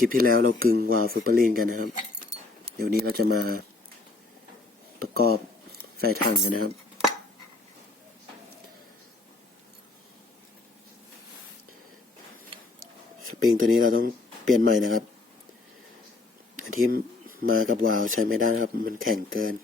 คลิปที่แล้วเรากึงวาล์วซูเปอร์ลีนกันนะครับเดี๋ยวนี้เราจะมาประกอบใส่ถังกันนะครับสปริงตัวนี้เราต้องเปลี่ยนใหม่นะครับอันที่มากับวาล์วใช้ไม่ได้นะครับมันแข็งเกิน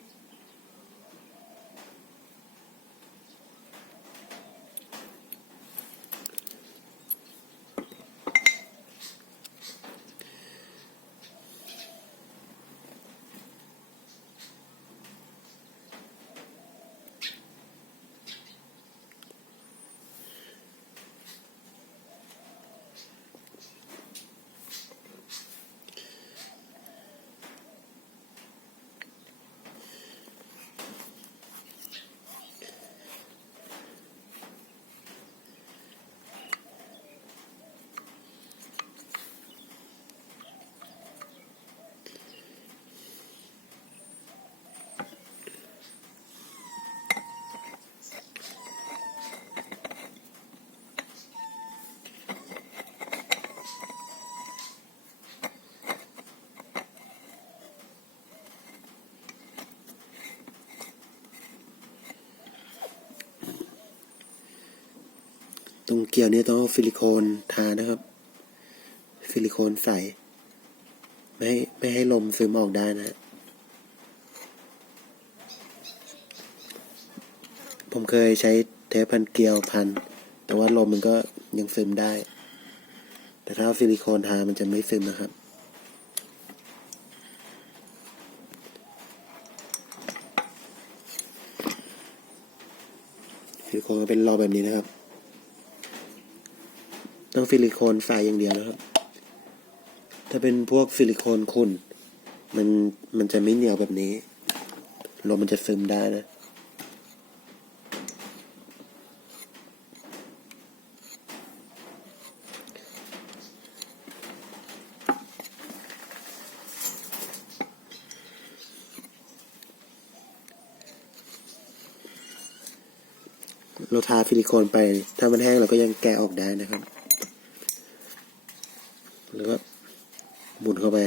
ตรงเกี่ยวนี้ต้องเอาซิลิโคนทานะครับซิลิโคนใสไม่ให้ลมซึมออกได้นะผมเคยใช้เทปพันเกลียวพันแต่ว่าลมมันก็ยังซึมได้แต่ถ้าเอาซิลิโคนทามันจะไม่ซึมนะครับซิลิโคนก็เป็นรอบแบบนี้นะครับต้องซิลิโคนใสอย่างเดียวนะครับถ้าเป็นพวกซิลิโคนขุ่นมันจะไม่เหนียวแบบนี้ลมมันจะซึมได้นะเราทาซิลิโคนไปถ้ามันแห้งเราก็ยังแกะออกได้นะครับแล้วก็หมุนเข้าไป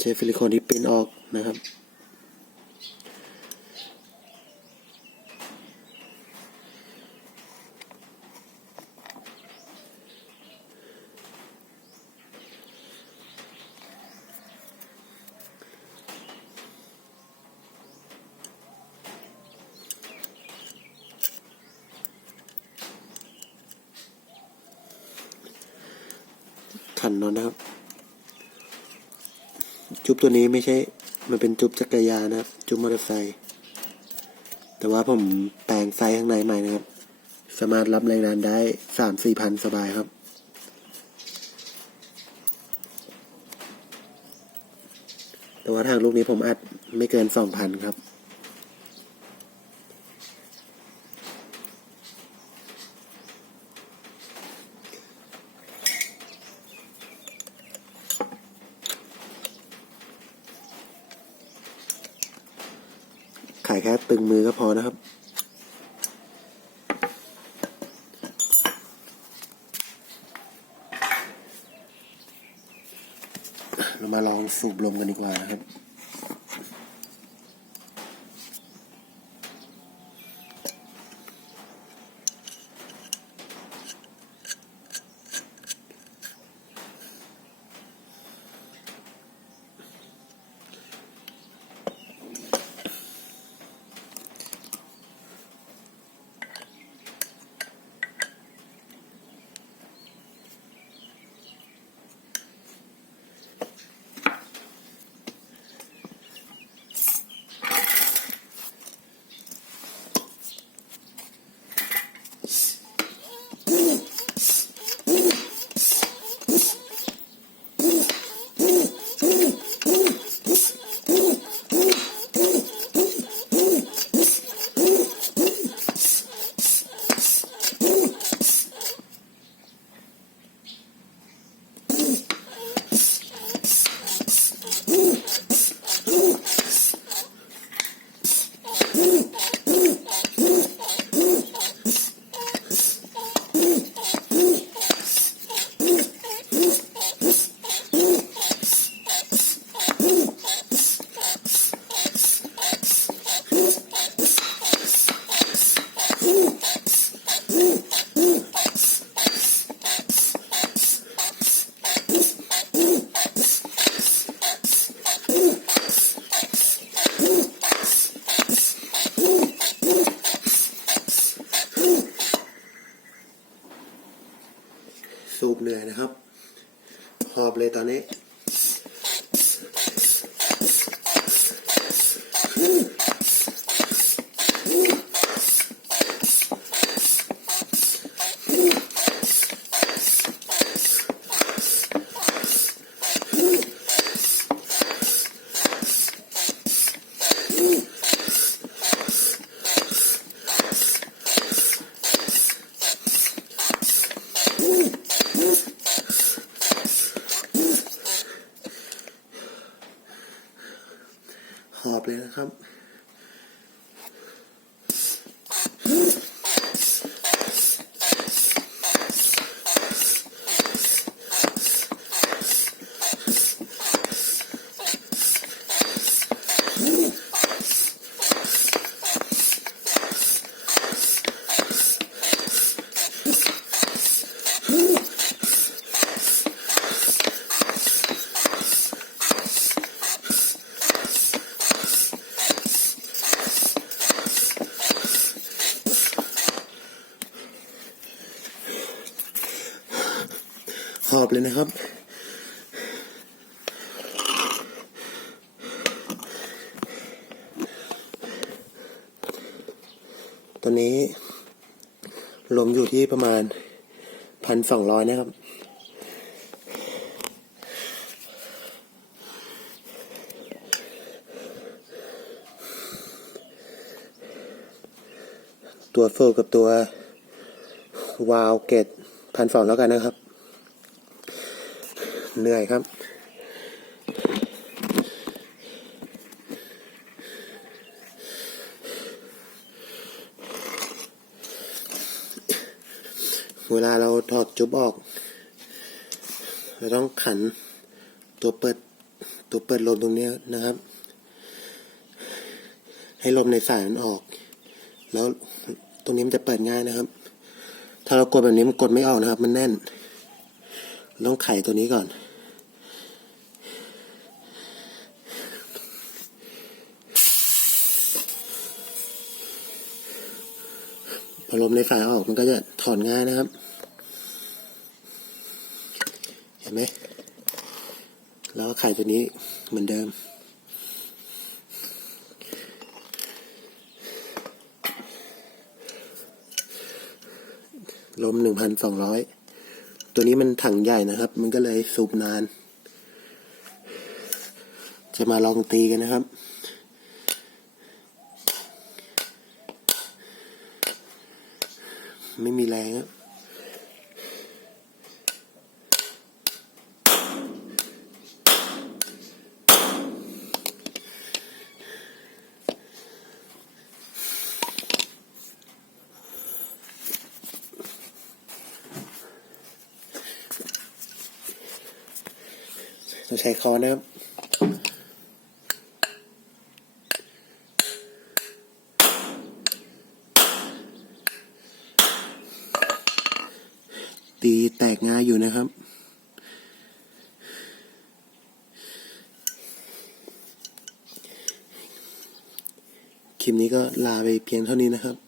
ใช้ซิลิโคนที่ปิ้นออกนะครับขันน็อตนะครับจุ๊บตัวนี้ไม่ใช่มันเป็นจุ๊บจักรยานนะครับจุ๊บมอเตอร์ไซค์แต่ว่าผมแปลงไฟข้างในใหม่นะครับสามารถรับแรงดันได้3-4 พันสบายครับแต่ว่าทางลูกนี้ผมอัดไม่เกิน2,000ครับขายแค่ตึงมือก็พอนะครับเรามาลองสูบลมกันดีกว่านะครับ เหนื่อยนะครับหอบเลยตอนนี้หอบเลยนะครับหอบเลยนะครับตอนนี้ลมอยู่ที่ประมาณ1,200นะครับตัวโฟกับตัววาล์วเกต1,200แล้วกันนะครับเหนื่อยครับเวลาเราถอดจุ๊บออกเราต้องขันตัวเปิดลมตรงนี้นะครับให้ลมในสายมันออกแล้วตรงนี้มันจะเปิดง่ายนะครับถ้าเรากดแบบนี้มันกดไม่ออกนะครับมันแน่นต้องไขตัวนี้ก่อนพอลมในสายออกมันก็จะถอนง่ายนะครับเห็นไหมแล้วก็ไขตัวนี้เหมือนเดิมลม1,200ตัวนี้มันถังใหญ่นะครับมันก็เลยสูบนานจะมาลองตีกันนะครับไม่มีแรงครับเราใช้ค้อนนะครับตีแตกง่ายอยู่นะครับคลิปนี้ก็ลาไปเพียงเท่านี้นะครับ